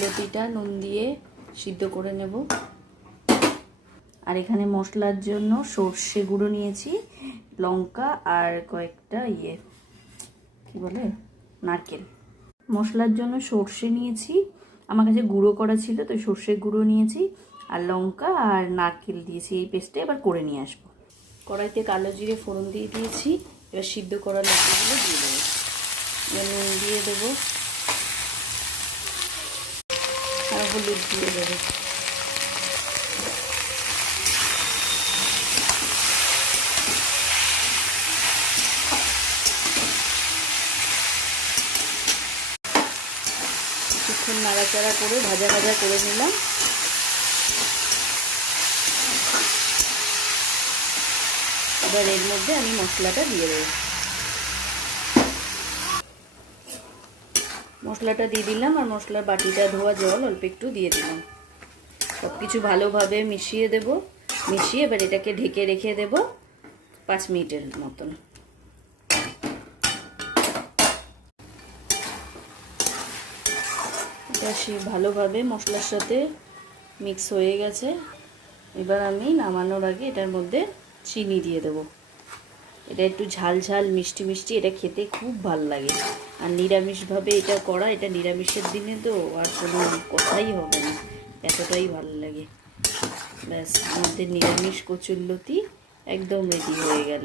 লতিটা নুন দিয়ে সিদ্ধ করে নেব। আর এখানে মশলার জন্য সর্ষে গুঁড়ো নিয়েছি, লঙ্কা আর কয়েকটা কি বলে নারকেল। মশলার জন্য সর্ষে নিয়েছি, আমার কাছে গুঁড়ো করা ছিল তো সর্ষে গুঁড়ো নিয়েছি, আর লঙ্কা আর নারকেল দিয়েছি। এই পেস্টটা এবার করে নিয়ে আসবো। কড়াইতে কালো জিরে ফোড়ন দিয়ে দিয়েছি। এবার সিদ্ধ করা লতিগুলো দিয়ে দেবো, নুন দিয়ে দেবো আর হলুদ দিয়ে দেবো। কিছুক্ষণ নাড়াচাড়া করে ভাজা ভাজা করে নিলাম। এবার এর মধ্যে আমি মশলাটা দিয়ে দেবো। মশলাটা দিয়ে দিলাম আর মশলার বাটিটা ধোয়া জল অল্প একটু দিয়ে দিলাম। সব কিছু ভালোভাবে মিশিয়ে দেব। মিশিয়ে এবার এটাকে ঢেকে রেখে দেব 5 মিনিটের মতন। এটা ভালোভাবে মশলার সাথে মিক্স হয়ে গেছে। এবার আমি নামানোর আগে এটার মধ্যে চিনি দিয়ে দেব। এটা একটু ঝাল ঝাল মিষ্টি মিষ্টি, এটা খেতে খুব ভাল লাগে। আর নিরামিষভাবে এটা করা, এটা নিরামিষের দিনে তো আর কোনো কথাই হবে না, এতটাই ভালো লাগে। ব্যাস, আমাদের নিরামিষ কচুরলতি একদম রেডি হয়ে গেল।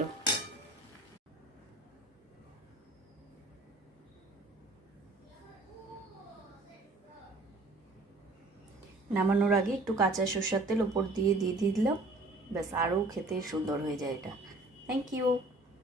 নামানোর আগে একটু কাঁচা সরষের তেল ওপর দিয়ে দিলাম। ব্যাস, আরও খেতে সুন্দর হয়ে যায় এটা। Thank you.